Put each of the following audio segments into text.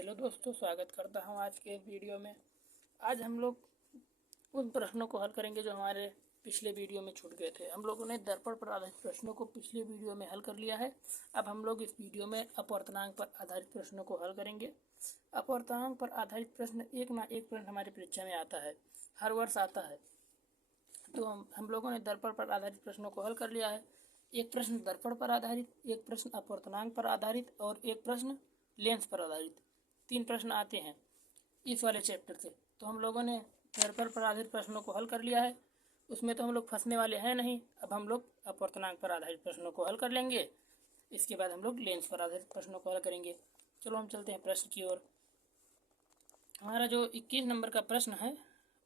Hello दोस्तों, स्वागत करता हूँ आज के वीडियो में। आज हम लोग उन प्रश्नों को हल करेंगे जो हमारे पिछले वीडियो में छूट गए थे। हम लोगों ने दर्पण पर आधारित प्रश्नों को पिछले वीडियो में हल कर लिया है। अब हम लोग इस वीडियो में अपवर्तनांक पर आधारित प्रश्नों को हल करेंगे। अपवर्तनांक पर आधारित प्रश्न एक ना एक प्रश्न हमारी परीक्षा में आता है, हर वर्ष आता है। तो हम लोगों ने दर्पण पर आधारित प्रश्नों को हल कर लिया है। एक प्रश्न दर्पण पर आधारित, एक प्रश्न अपवर्तनांक पर आधारित और एक प्रश्न लेंस पर आधारित। 3 प्रश्न आते हैं इस वाले चैप्टर से। तो हम लोगों ने दर्पण पर आधारित प्रश्नों को हल कर लिया है, उसमें तो हम लोग फंसने वाले हैं नहीं। अब हम लोग अपवर्तनांक पर आधारित प्रश्नों को हल कर लेंगे, इसके बाद हम लोग लेंस पर आधारित प्रश्नों को हल करेंगे। चलो हम चलते हैं प्रश्न की ओर। हमारा जो 21 नंबर का प्रश्न है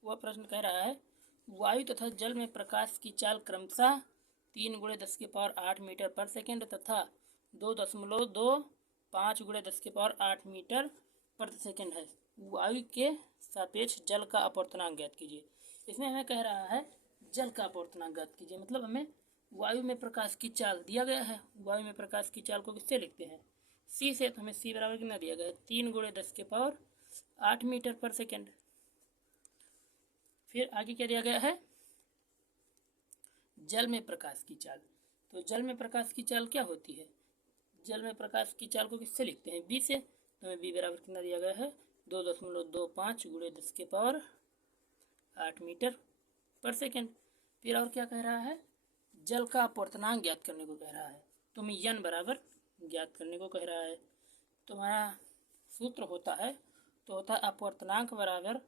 वह प्रश्न कह रहा है, वायु तथा जल में प्रकाश की चाल क्रमशः 3 × 10⁸ मीटर पर सेकेंड तथा 2.25 × 10⁸ मीटर प्रति सेकेंड है। वायु के सापेक्ष जल का अपवर्तनांक ज्ञात कीजिए। इसमें हमें कह रहा है जल का अपवर्तनांक ज्ञात कीजिए, मतलब हमें वायु में प्रकाश की चाल दिया गया है। वायु में प्रकाश की चाल को किससे लिखते हैं? सी से। तो हमें सी बराबर कितना दिया गया है? 3 × 10⁸ मीटर पर सेकेंड। फिर आगे क्या दिया गया है? जल में प्रकाश की चाल। तो जल में प्रकाश की चाल क्या होती है? जल में प्रकाश की चाल को किससे लिखते हैं? बी से। तो हमें बी बराबर कितना दिया गया है? 2.25 × 10⁸ मीटर पर सेकेंड। फिर और क्या कह रहा है? जल का अपवर्तनांक ज्ञात करने को कह रहा है। तो हमें n बराबर ज्ञात करने को कह रहा है। तो हमारा सूत्र होता है अपवर्तनांक बराबर,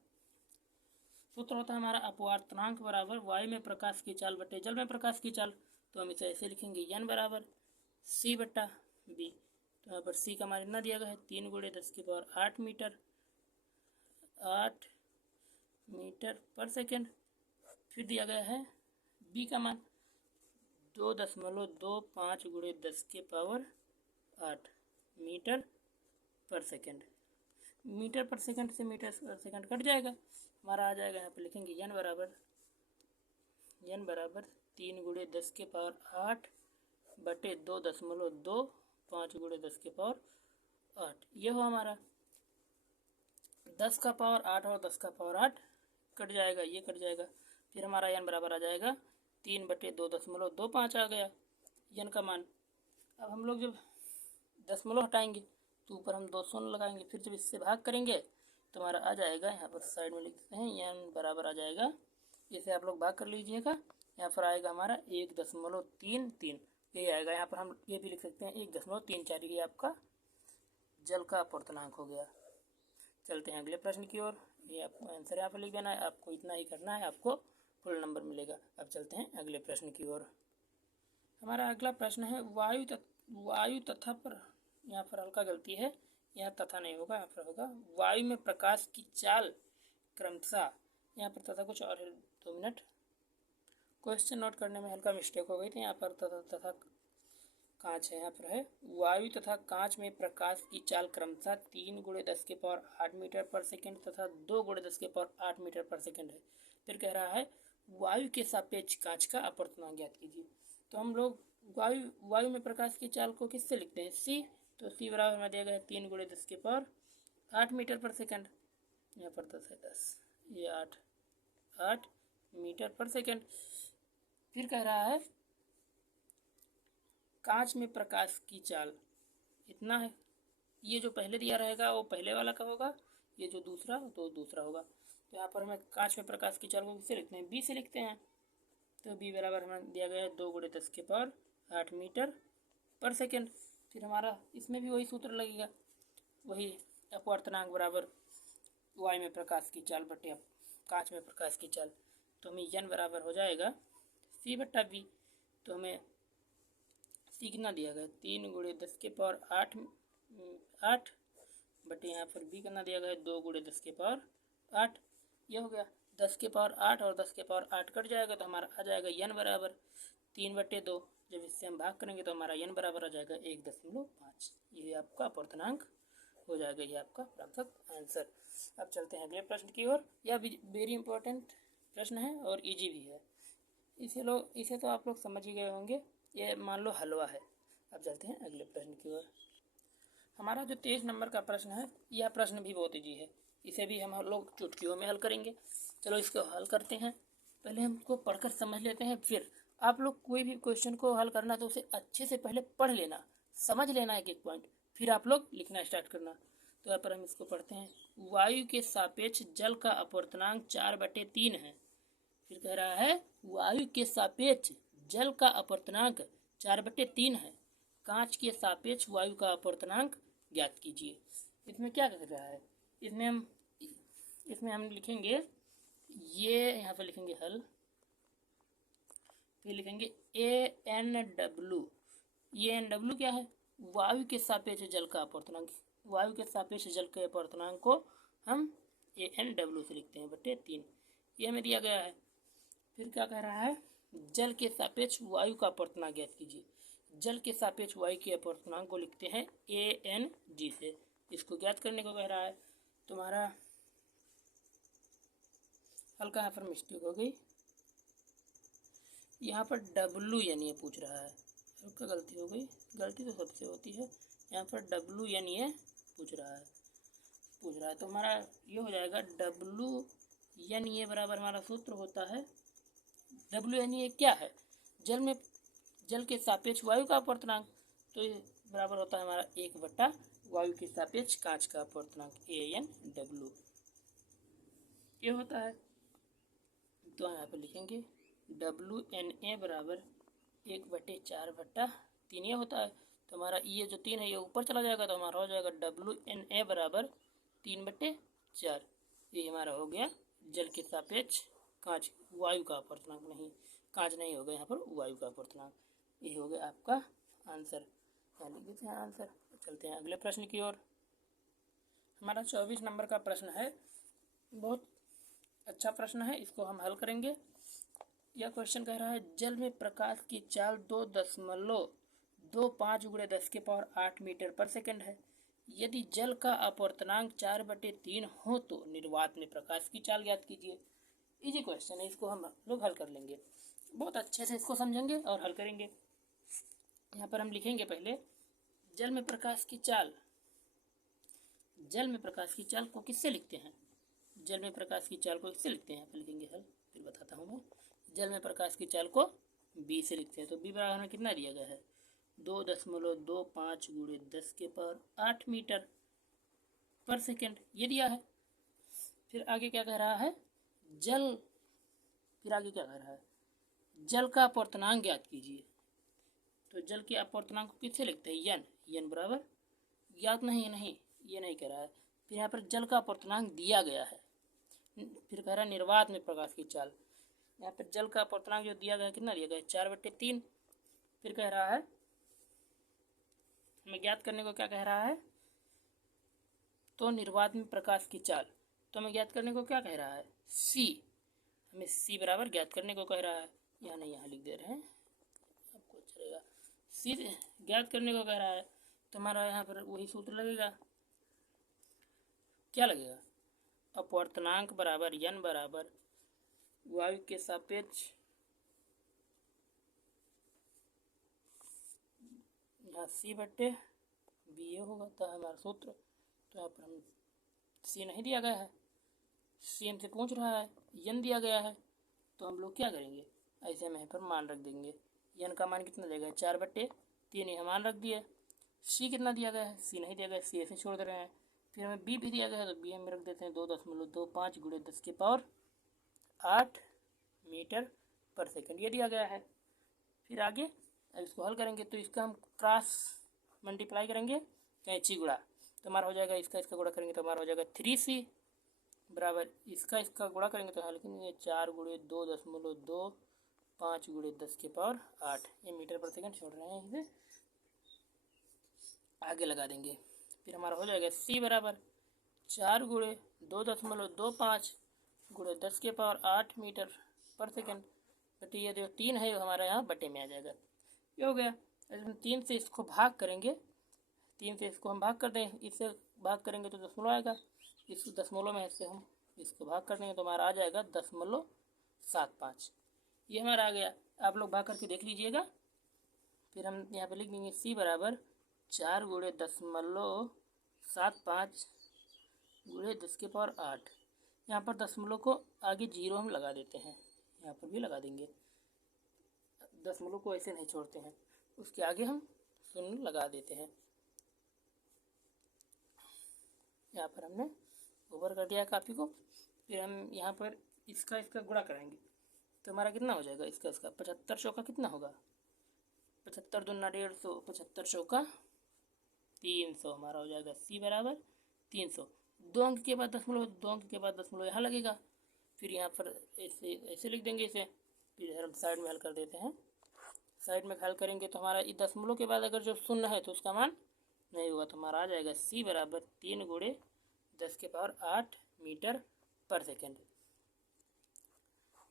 सूत्र होता है हमारा अपवर्तनांक बराबर वायु में प्रकाश की चाल बटे जल में प्रकाश की चाल। तो हम इसे ऐसे लिखेंगे n बराबर c बटा b। तो यहाँ पर c का मान इतना दिया गया है 3 × 10⁸ मीटर पर सेकेंड। फिर दिया गया है b का मान 2.25 × 10⁸ मीटर पर सेकेंड। मीटर पर सेकेंड से मीटर पर सेकेंड कट जाएगा, हमारा आ जाएगा। यहाँ पर लिखेंगे n बराबर 3 × 10⁸ बटे 2.25 × 10⁸। यह हो हमारा 10 का पावर 8 और 10 का पावर 8 कट जाएगा, ये कट जाएगा। फिर हमारा n बराबर आ जाएगा 3 बटे 2.25 आ गया n का मान। अब हम लोग जब दशमलव हटाएंगे तो ऊपर हम 2 शून्य लगाएंगे। फिर जब इससे भाग करेंगे तो हमारा आ जाएगा, यहाँ पर साइड में लिख देते हैं, n बराबर आ जाएगा, इसे आप लोग भाग कर लीजिएगा। यहाँ पर आएगा हमारा 1.33, ये आएगा। यहाँ पर हम ये भी लिख सकते हैं 1.34, ये आपका जल का अपवर्तनांक हो गया। चलते हैं अगले प्रश्न की ओर। ये आपको आंसर यहाँ पर लिख देना है, आपको इतना ही करना है, आपको फुल नंबर मिलेगा। अब चलते हैं अगले प्रश्न की ओर। हमारा अगला प्रश्न है वायु तथा पर, यहाँ पर हल्का गलती है, यहाँ तथा नहीं होगा, यहाँ पर होगा वायु में प्रकाश की चाल क्रमशः। यहाँ पर तथा कुछ और है, 2 मिनट, क्वेश्चन नोट करने में हल्का मिस्टेक हो गई थी। यहाँ पर तथा कांच है, यहाँ पर है वायु तथा कांच में प्रकाश की चाल क्रमशः 3 × 10⁸ मीटर पर सेकेंड तथा 2 × 10⁸ मीटर पर सेकेंड है। फिर कह रहा है वायु के सापेक्ष कांच का अपवर्तनांक ज्ञात कीजिए। तो हम लोग वायु में प्रकाश की चाल को किससे लिखते हैं? सी। तो सी बराबर में दिया गया है 3 × 10⁸ मीटर पर सेकेंड। यहाँ पर 10 है, 10, ये 8 मीटर पर सेकेंड। फिर कह रहा है कांच में प्रकाश की चाल इतना है। ये जो पहले दिया रहेगा वो पहले वाला का होगा, ये जो दूसरा तो दूसरा होगा। तो यहाँ पर हमें कांच में प्रकाश की चाल को किससे लिखते हैं? बी से लिखते हैं। तो बी बराबर हमें दिया गया है 2 × 10⁸ मीटर पर सेकेंड। फिर हमारा इसमें भी वही सूत्र लगेगा, वही अपवर्तनांक बराबर वायु में प्रकाश की चाल बटे कांच में प्रकाश की चाल। तो हमें n बराबर हो जाएगा c बटा b। तो हमें c कितना दिया गया? 3 × 10⁸ बटे यहाँ पर b कितना दिया गया? 2 × 10⁸। यह हो गया 10⁸ और 10⁸ कट जाएगा, तो हमारा आ जाएगा n बराबर 3/2। जब इससे हम भाग करेंगे तो हमारा n बराबर आ जाएगा 1.5। ये आपका अपवर्तनांक हो जाएगा, ये आपका प्राप्त आंसर। अब चलते हैं अगले प्रश्न की ओर। यह वेरी इंपॉर्टेंट प्रश्न है और इजी भी है, इसे तो आप लोग समझ ही गए होंगे। ये मान लो हलवा है। अब चलते हैं अगले प्रश्न की ओर। हमारा जो 23 नंबर का प्रश्न है, यह प्रश्न भी बहुत ईजी है, इसे भी हम लोग चुटकियों में हल करेंगे। चलो इसको हल करते हैं। पहले हम इसको पढ़कर समझ लेते हैं, फिर आप लोग कोई भी क्वेश्चन को हल करना तो उसे अच्छे से पहले पढ़ लेना, समझ लेना एक एक पॉइंट, फिर आप लोग लिखना स्टार्ट करना। तो यहाँ पर हम इसको पढ़ते हैं। वायु के सापेक्ष जल का अपवर्तनांक 4/3 है। फिर कह रहा है वायु के सापेक्ष जल का अपवर्तनांक 4/3 है। कांच के सापेक्ष वायु का अपवर्तनांक ज्ञात कीजिए। इसमें क्या कर रहा है, इसमें हम लिखेंगे, ये यहाँ पर लिखेंगे हल, फिर लिखेंगे ANW। ये NW क्या है, वायु के सापेक्ष जल का अपवर्तनांक। वायु के सापेक्ष जल के अपवर्तनांक को हम ANW से लिखते हैं बटे 3। ये हमें दिया गया है। फिर क्या कह रहा है, जल के सापेक्ष वायु का अपवर्तनांक ज्ञात कीजिए। जल के सापेक्ष वायु के अपवर्तनांक को लिखते हैं ANG से। इसको ज्ञात करने को कह रहा है। तुम्हारा हल्का यहाँ पर मिस्टेक हो गई, यहाँ पर WN पूछ रहा है, हल्का गलती हो गई, गलती तो सबसे होती है। यहाँ पर WN पूछ रहा है तो हमारा ये हो जाएगा WN बराबर, हमारा सूत्र होता है WN क्या है, जल के सापेक्ष वायु का अपवर्तनांक, तो ये बराबर होता है हमारा 1 वायु के सापेक्ष कांच का अपवर्तनांक ANW, ये होता है। तो यहाँ पर लिखेंगे WNA बराबर 1/4/3 ये होता है। तो हमारा ये जो 3 है ये ऊपर चला जाएगा, तो हमारा हो जाएगा WNA बराबर 3/4। ये हमारा हो गया जल के सापेक्ष कांच वायु का अपवर्तनांक, नहीं कांच नहीं होगा यहाँ पर, वायु का अपवर्तनांक। ये हो गया आपका आंसर, लिख देते हैं आंसर। चलते हैं अगले प्रश्न की ओर। हमारा 24 नंबर का प्रश्न है, बहुत अच्छा प्रश्न है, इसको हम हल करेंगे। यह क्वेश्चन कह रहा है जल में प्रकाश की चाल 2.25 × 10⁸ मीटर पर सेकंड है। यदि जल का अपवर्तनांक 4/3 हो तो निर्वात में प्रकाश की चाल ज्ञात कीजिए। इजी क्वेश्चन है, इसको हम लोग हल कर लेंगे, बहुत अच्छे से इसको समझेंगे और हल करेंगे। यहाँ पर हम लिखेंगे पहले जल में प्रकाश की चाल को किससे लिखते हैं, जल में प्रकाश की चाल को किससे लिखते हैं, यहाँ पर लिखेंगे हल, फिर बताता हूँ मैं। जल में प्रकाश की चाल को B से लिखते हैं। तो B बराबर में कितना दिया गया है, 2.25 × 10⁸ मीटर पर सेकंड, ये दिया है। फिर आगे क्या कह रहा है, जल का अपवर्तनांक ज्ञात कीजिए। तो जल के अपवर्तनांक को किससे लिखते हैं, N बराबर ज्ञात नहीं, ये नहीं कह रहा है। फिर यहाँ पर जल का अपवर्तनांक दिया गया है। फिर कह रहा है निर्वात में प्रकाश की चाल, यहाँ पर जल का अपवर्तनांक जो दिया गया है कितना दिया गया है, 4/3। फिर कह रहा है हमें ज्ञात करने को क्या कह रहा है, तो निर्वात में प्रकाश की चाल, तो हमें ज्ञात करने को क्या कह रहा है, C, हमें C बराबर ज्ञात करने को कह रहा है। यहाँ नहीं, यहाँ लिख दे रहे हैं, आपको चलेगा। C ज्ञात करने को कह रहा है, तो हमारा यहाँ पर वही सूत्र लगेगा, क्या लगेगा, अपवर्तनांक बराबर N बराबर वायु के सापेक्ष, यहाँ C/B ये होगा था हमारा सूत्र। तो यहाँ पर हम C नहीं दिया गया है, C हमसे पूछ रहा है, N दिया गया है, तो हम लोग क्या करेंगे, ऐसे में यहाँ पर मान रख देंगे। N का मान कितना देगा, 4/3, यहाँ मान रख दिया। C कितना दिया गया है, C नहीं दिया गया, C ऐसे छोड़ दे रहे हैं। फिर हमें B भी दिया गया है, तो B हम रख देते हैं 2.25 × 10⁸ मीटर पर सेकंड, ये दिया गया है। फिर आगे अब इसको हल करेंगे, तो इसका हम क्रॉस मल्टीप्लाई करेंगे, कैंची गुणा, तो हमारा हो जाएगा, इसका गुणा करेंगे तो हमारा हो जाएगा 3C बराबर इसका गुणा करेंगे तो हल करेंगे 4 × 2.25 × 10⁸, ये मीटर पर सेकंड छोड़ रहे हैं, इसे आगे लगा देंगे। फिर हमारा हो जाएगा C बराबर 4 × 2.25 × 10⁸ मीटर पर सेकंड, बटे ये जो 3 है वो हमारा यहाँ बटे में आ जाएगा, ये हो गया। हम 3 से इसको भाग करेंगे, 3 से इसको हम भाग कर दें, इससे भाग करेंगे तो दशमलव आएगा, इस दशमलव में से हम इसको भाग कर देंगे तो हमारा आ जाएगा 0.75, ये हमारा आ गया। आप लोग भाग करके देख लीजिएगा। फिर हम यहाँ पे लिख देंगे C बराबर 4 गुणे 10.75 गुणे 10⁸ यहाँ पर दशमलव को आगे 0 हम लगा देते हैं, यहाँ पर भी लगा देंगे, दशमलव को ऐसे नहीं छोड़ते हैं, उसके आगे हम शून्य लगा देते हैं। यहाँ पर हमने ऊपर कर दिया काफ़ी को। फिर हम यहाँ पर इसका गुणा कराएंगे तो हमारा कितना हो जाएगा, इसका 75 चौका कितना होगा, 75 दूना 150, 75 चौका 300 हमारा हो जाएगा। C बराबर 300। 2 अंक के बाद दशमलव, 2 अंक के बाद दशमलव यहाँ लगेगा, फिर यहाँ पर ऐसे लिख देंगे इसे। फिर हम साइड में हल कर देते हैं। साइड में हल करेंगे तो हमारा इस दशमलव के बाद अगर जो शून्य है तो उसका मान नहीं होगा, तो हमारा आ जाएगा C बराबर 3 गुणे 10⁸ मीटर पर सेकेंड।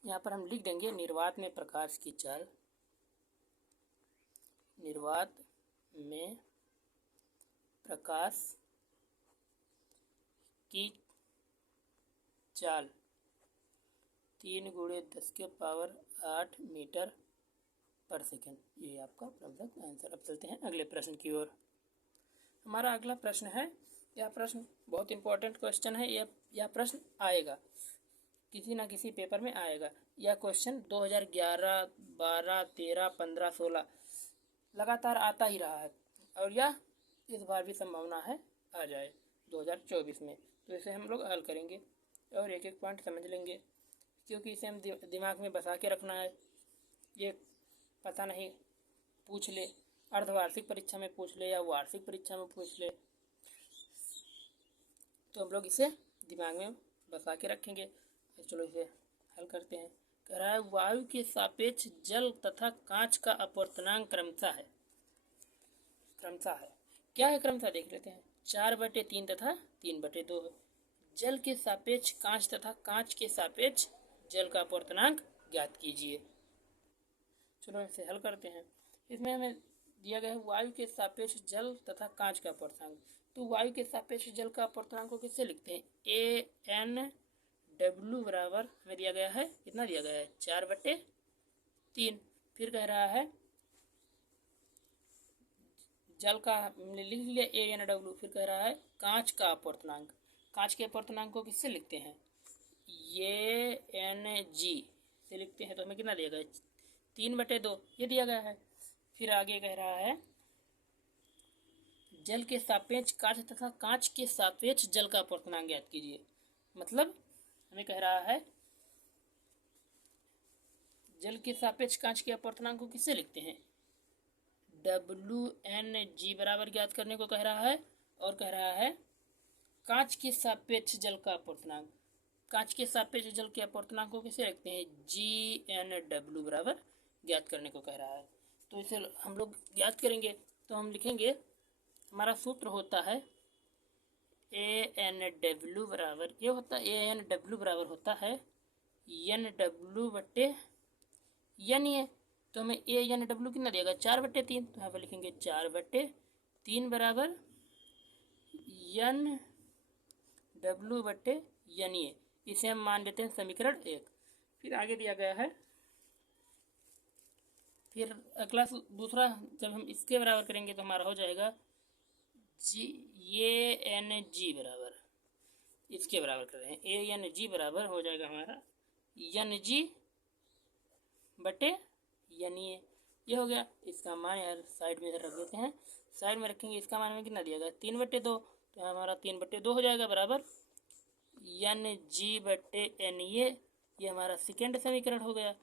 यहाँ पर हम लिख देंगे निर्वात में प्रकाश की चाल, निर्वात में प्रकाश की चाल 3 गुणे 10⁸ मीटर पर सेकेंड। ये आपका प्रश्न आंसर। अब चलते हैं अगले प्रश्न की ओर। हमारा अगला प्रश्न है, यह प्रश्न बहुत इंपॉर्टेंट क्वेश्चन है। यह प्रश्न आएगा किसी ना किसी पेपर में आएगा। यह क्वेश्चन 2011, 12, 13, 15, 16 लगातार आता ही रहा है और यह इस बार भी संभावना है आ जाए 2024 में। तो इसे हम लोग हल करेंगे और एक एक पॉइंट समझ लेंगे, क्योंकि इसे हम दिमाग में बसा के रखना है। ये पता नहीं पूछ ले, अर्धवार्षिक परीक्षा में पूछ ले या वार्षिक परीक्षा में पूछ ले, तो हम लोग इसे दिमाग में बसा के रखेंगे। तो चलो इसे हल करते हैं। कह रहा है वायु के सापेक्ष जल तथा कांच का अपवर्तनांक क्रमशः है। क्या है क्रमशः देख लेते हैं। 4/3 तथा 3/2 जल के सापेक्ष कांच तथा कांच के सापेक्ष जल का अपवर्तनांक ज्ञात कीजिए। चलो इसे हल करते हैं। इसमें हमें दिया गया है वायु के सापेक्ष जल तथा कांच का अपवर्तनांक। तो वायु के सापेक्ष जल का अपवर्तनांक को किससे लिखते हैं, ANW बराबर हमें दिया गया है, कितना दिया गया है 4/3। फिर कह रहा है जल का हमने लिख लिया ANW। फिर कह रहा है कांच का अपवर्तनांक। कांच के अपवर्तनांक को किससे लिखते हैं, ANG से लिखते हैं। तो हमें कितना दिया गया है 3/2, ये दिया गया है। फिर आगे कह रहा है जल के सापेक्ष कांच तथा कांच के सापेक्ष जल का अपवर्तनांक ज्ञात कीजिए। मतलब हमें कह रहा है जल के सापेक्ष कांच के अपवर्तनांक को किससे लिखते हैं, WNG बराबर ज्ञात करने को कह रहा है। और कह रहा है कांच के सापेक्ष जल का अपवर्तनांक, कांच के सापेक्ष जल के अपवर्तनांक को किसे लिखते हैं, GNW बराबर ज्ञात करने को कह रहा है। तो इसे हम लोग ज्ञात करेंगे। तो हम लिखेंगे हमारा सूत्र होता है ANW बराबर, ये होता है ANW बराबर होता है NW/NA। तो हमें ANW कितना देगा 4/3। तो यहाँ पर लिखेंगे 4/3 बराबर NW/NA। इसे हम मान लेते हैं समीकरण 1। फिर आगे दिया गया है, फिर अगला दूसरा जब हम इसके बराबर करेंगे तो हमारा हो जाएगा ANG बराबर, इसके बराबर कर रहे हैं ANG बराबर हो जाएगा हमारा NG/NA। ये हो गया। इसका मान यार साइड में रख देते हैं, साइड में रखेंगे। इसका मान हमें कितना दिया गया 3/2, तो हमारा 3/2 हो जाएगा बराबर NG/NA। ये हमारा सेकेंड समीकरण हो गया।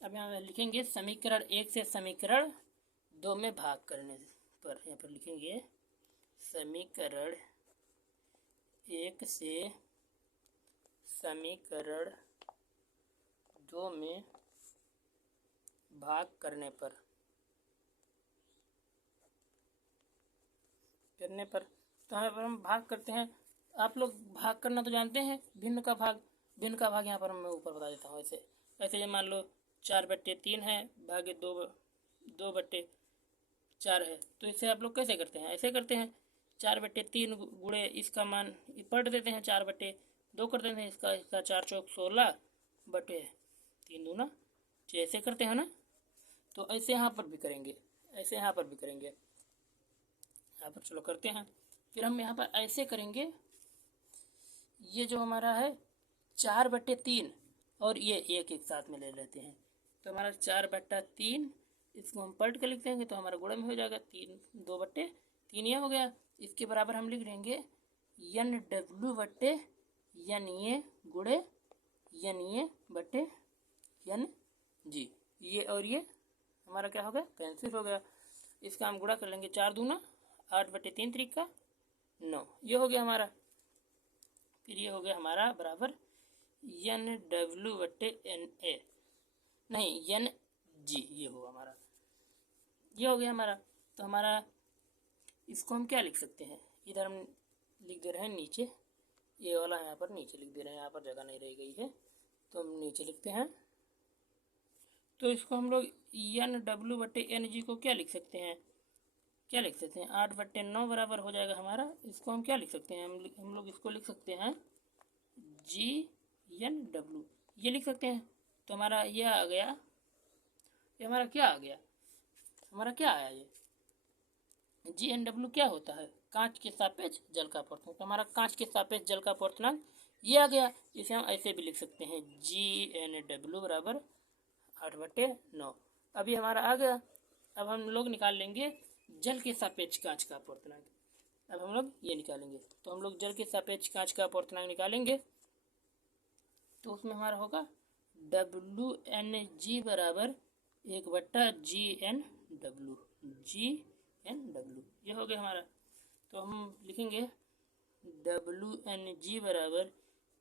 अब यहाँ लिखेंगे समीकरण 1 से समीकरण 2 में भाग करने पर, यहाँ पर लिखेंगे समीकरण 1 से समीकरण 2 में भाग करने पर तो यहाँ पर हम भाग करते हैं। आप लोग भाग करना तो जानते हैं, भिन्न का भाग यहाँ पर मैं ऊपर बता देता हूँ। ऐसे जब मान लो 4/3 है भागे 2/4 है, तो इसे आप लोग कैसे करते हैं, ऐसे करते हैं 4/3 गुणे इसका मान पलट देते हैं 4/2 कर देते हैं। इसका 4 चौक 16/3 दूना 6, ऐसे करते हैं ना। तो ऐसे यहाँ पर भी करेंगे, यहाँ पर चलो करते हैं। फिर हम यहाँ पर ऐसे करेंगे, ये जो हमारा है 4/3 और ये एक साथ में ले लेते हैं, तो हमारा 4/3 इसको हम पलट कर लिख देंगे तो हमारा गुणा में हो जाएगा 2/3 ये हो गया। इसके बराबर हम लिख देंगे NW/NA गुणे NA/NG। ये और ये हमारा क्या हो गया, कैंसिल हो गया। इसका हम गुणा कर लेंगे, 4 दूना 8/3 3 9, ये हो गया हमारा। फिर ये हो गया हमारा बराबर NW/NA नहीं NG, ये हो हमारा, ये हो गया हमारा। तो हमारा इसको हम क्या लिख सकते हैं, इधर हम लिख दे रहे हैं नीचे, ये वाला यहाँ पर नीचे लिख दे रहे हैं, यहाँ पर जगह नहीं रह गई है तो हम नीचे लिखते हैं। तो इसको हम लोग NW/NG को क्या लिख सकते हैं, 8/9 बराबर हो जाएगा हमारा। इसको हम क्या लिख सकते हैं, हम लोग इसको लिख सकते हैं GNW, ये लिख सकते हैं। तो हमारा ये आ गया, ये हमारा क्या आ गया, हमारा क्या आया, ये GNW क्या होता है, कांच के सापेक्ष जल का अपवर्तनांक। तो हमारा कांच के सापेक्ष जल का अपवर्तनांक ये आ गया। इसे हम ऐसे भी लिख सकते हैं GNW बराबर 8/9। अभी हमारा आ गया। अब हम लोग निकाल लेंगे जल के सापेक्ष कांच का अपवर्तनांक। अब हम लोग ये निकालेंगे, तो हम लोग जल के सापेक्ष कांच का अपवर्तनांक निकालेंगे, तो उसमें हमारा होगा WNG बराबर 1/GNW, GNW, ये हो गया हमारा। तो हम लिखेंगे WNG बराबर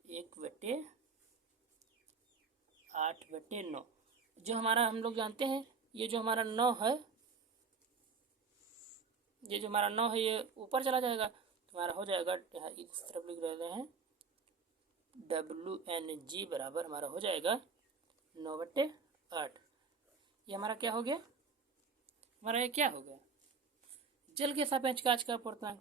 1/8/9। जो हमारा हम लोग जानते हैं, ये जो हमारा 9 है, ये जो हमारा 9 है ये ऊपर चला जाएगा, तो हमारा हो जाएगा, इस तरफ लिख रहे हैं WNG बराबर हमारा हो जाएगा 9/8। ये हमारा क्या हो गया, हमारा ये क्या हो गया, जल के सापेक्ष कांच का अपवर्तनांक।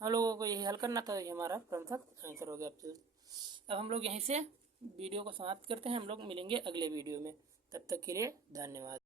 हम लोगों को यही हल करना था, ये हमारा प्रथम आंसर हो गया। अब हम लोग यहीं से वीडियो को समाप्त करते हैं, हम लोग मिलेंगे अगले वीडियो में, तब तक के लिए धन्यवाद।